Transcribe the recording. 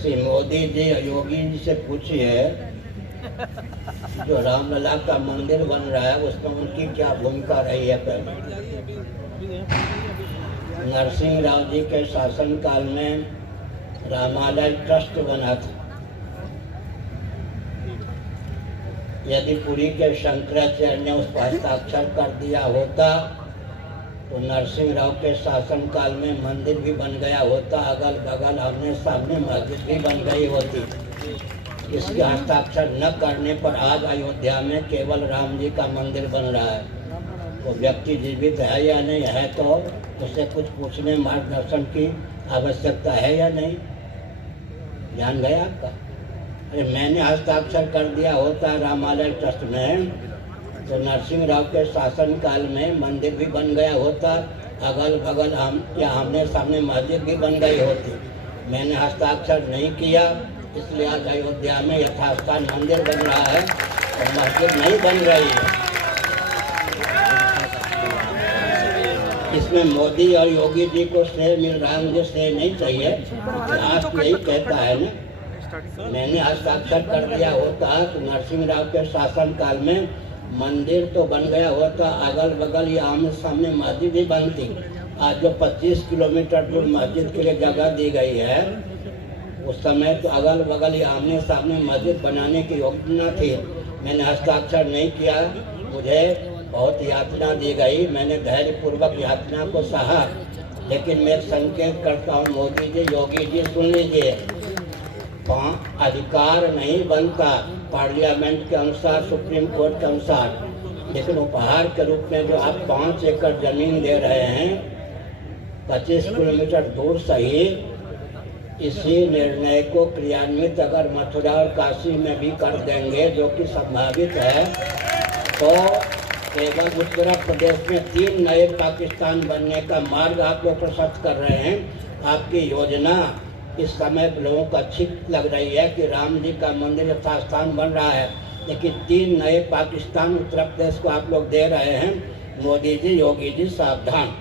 श्री मोदी जी योगी जी से पूछिए, जो रामलला का मंदिर बन रहा है उसमें उनकी क्या भूमिका रही है। पहले नरसिंह राव जी के शासनकाल में रामालय ट्रस्ट बना था। यदि पुरी के शंकराचार्य ने उस पर हस्ताक्षर कर दिया होता तो नरसिंह राव के शासनकाल में मंदिर भी बन गया होता, अगल बगल आमने सामने मस्जिद भी बन गई होती। इसके हस्ताक्षर न करने पर आज अयोध्या में केवल राम जी का मंदिर बन रहा है। तो व्यक्ति जीवित है या नहीं है, तो उससे कुछ पूछने मार्गदर्शन की आवश्यकता है या नहीं। ध्यान गया आपका? अरे मैंने हस्ताक्षर कर दिया होता रामालय ट्रस्ट में तो नरसिंह राव के शासनकाल में मंदिर भी बन गया होता, अगल बगल आमने सामने मस्जिद भी बन गई होती। मैंने हस्ताक्षर नहीं किया, इसलिए आज अयोध्या में यथास्थान मंदिर बन रहा है और मस्जिद नहीं बन रही है। इसमें मोदी और योगी जी को श्रेय मिल रहा है, मुझे श्रेय नहीं चाहिए। इतिहास यही कहता है ना। मैंने हस्ताक्षर कर दिया होता तो नरसिंह राव के शासनकाल में मंदिर तो बन गया होता, अगल बगल ये आमने सामने मस्जिद ही बनती। आज जो 25 किलोमीटर दूर मस्जिद के लिए जगह दी गई है, उस समय तो अगल बगल ये आमने सामने मस्जिद बनाने की योजना थी। मैंने हस्ताक्षर नहीं किया, मुझे बहुत यातना दी गई, मैंने धैर्यपूर्वक यातना को सहा। लेकिन मैं संकेत करता हूँ मोदी जी, योगी जी, सुन लीजिए, अधिकार नहीं बनता पार्लियामेंट के अनुसार, सुप्रीम कोर्ट के अनुसार, लेकिन उपहार के रूप में जो आप 5 एकड़ जमीन दे रहे हैं 25 किलोमीटर दूर सही, इसी निर्णय को क्रियान्वित अगर मथुरा और काशी में भी कर देंगे, जो कि संभावित है, तो केवल उत्तर प्रदेश में 3 नए पाकिस्तान बनने का मार्ग आप लोग प्रशस्त कर रहे हैं। आपकी योजना इस समय लोगों को अच्छी लग रही है कि राम जी का मंदिर यथास्थान बन रहा है, लेकिन 3 नए पाकिस्तान उत्तर प्रदेश को आप लोग दे रहे हैं। मोदी जी, योगी जी, सावधान।